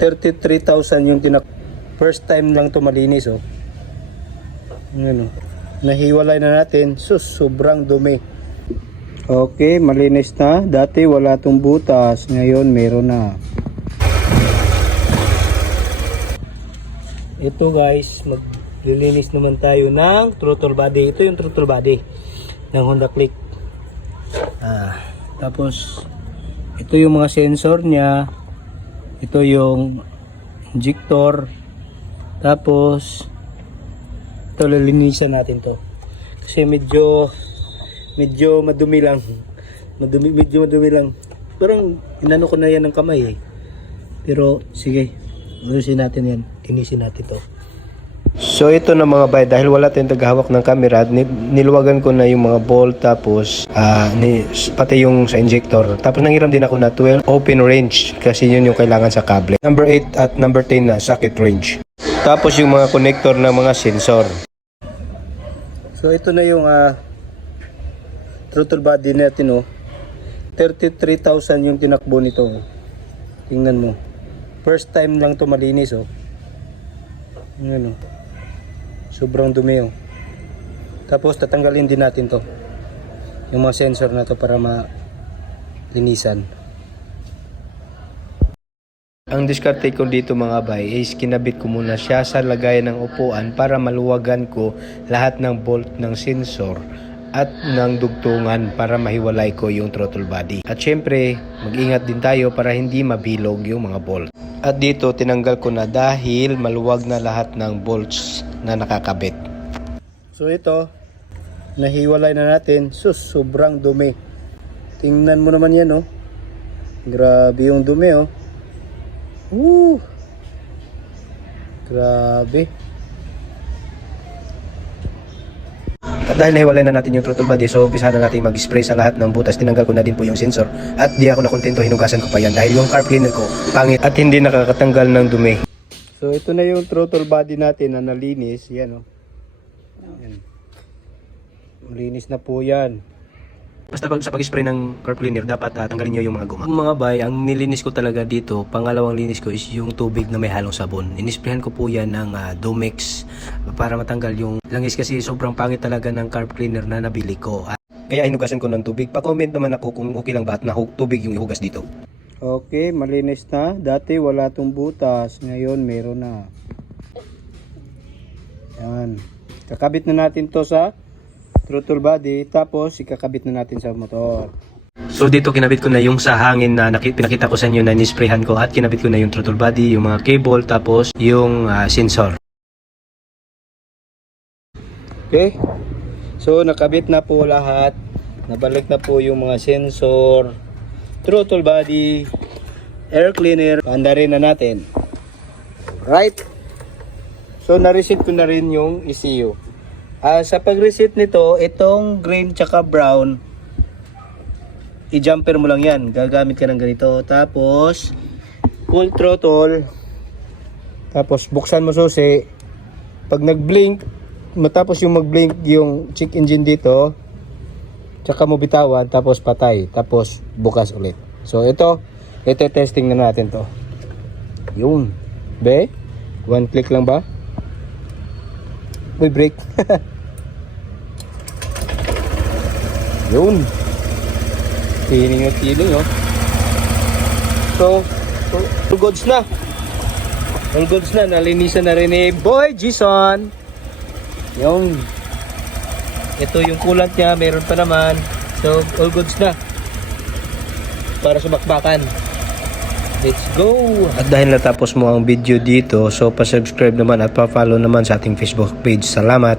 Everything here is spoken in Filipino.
33,000 yung first time lang to malinis, oh. Ano, nahiwalay na natin. Sobrang dumi. Okay, malinis na. Dati wala tong butas, ngayon meron na. Ito guys, maglilinis naman tayo ng throttle body. Ito yung throttle body ng Honda Click. Tapos ito yung mga sensor niya. Ito yung injector. Tapos ito, lilinisan natin to. Kasi medyo madumi lang. Medyo madumi lang. Parang inano ko na yan ng kamay eh. Pero sige, linisin natin yan. Linisin natin to. So ito na mga bay, dahil wala tayong tagahawak ng camera, niluwagan ko na yung mga bolt, tapos pati yung sa injector. Tapos nangiram din ako na 12 open range kasi yun yung kailangan sa kable. Number 8 at number 10 na socket range. Tapos yung mga connector ng mga sensor. So ito na yung throttle body natin, oh. 33,000 yung tinakbo nito. Tingnan mo. First time lang to malinis, oh. Ano, sobrang dumi, oh. Tapos tatanggalin din natin to, yung mga sensor na to, para malinisan. Ang diskarte ko dito mga bay is kinabit ko muna siya sa lagayan ng upuan para maluwagan ko lahat ng bolt ng sensor at ng dugtungan para mahiwalay ko yung throttle body. At syempre mag-ingat din tayo para hindi mabilog yung mga bolt. At dito tinanggal ko na dahil maluwag na lahat ng bolts na nakakabit. So ito, nahiwalay na natin. Sobrang dumi. Tingnan mo naman yan, oh. Grabe yung dumi, oh. Grabe. At dahil nahiwalay na natin yung throttle body, so umpisa na natin mag-spray sa lahat ng butas. Tinanggal ko na din po yung sensor. At di ako nakontento, hinugasan ko pa yan dahil yung carb cleaner ko pangit at hindi nakakatanggal ng dumi. So ito na yung throttle body natin na nalinis. Yan, oh. Yan. Malinis na po yan. Basta sa pag-spray ng carb cleaner, dapat tanggalin nyo yung mga guma. Mga bay, ang nilinis ko talaga dito, pangalawang linis ko is yung tubig na may halong sabon. Inisprayan ko po yan ng Domex para matanggal yung langis kasi sobrang pangit talaga ng carb cleaner na nabili ko. Kaya hinugasan ko ng tubig. Pa-comment naman ako kung okay lang ba at na tubig yung ihugas dito. Okay, malinis na. Dati wala tong butas, ngayon meron na. Yan. Kakabit na natin to sa throttle body, tapos ikakabit na natin sa motor. So dito kinabit ko na yung sa hangin na pinakita ko sa inyo na nisprayhan ko, at kinabit ko na yung throttle body, yung mga cable, tapos yung sensor. Okay, so nakabit na po lahat, nabalik na po yung mga sensor, throttle body, air cleaner, pandarin na natin. Right? So na-reset ko na rin yung ECU. Sa pag-reset nito, itong green tsaka brown, i-jumper mo lang yan. Gagamit ka ng ganito. Tapos, full throttle. Tapos, buksan mo susi. Pag nag-blink, matapos yung mag-blink yung check engine dito, tsaka mo bitawan, tapos patay. Tapos, bukas ulit. So, ito testing na natin to. Yun. Be? One click lang ba? Uy, brake. Yun. Feeling at feeling, oh. So, all goods na. All goods na. Nalinisan na rin eh. Boy, Jason. Yun. Ito yung coolant niya. Meron pa naman. So, all goods na. Para sa bakbakan. Let's go! At dahil natapos mo ang video dito, so pa-subscribe naman at pa-follow naman sa ating Facebook page. Salamat!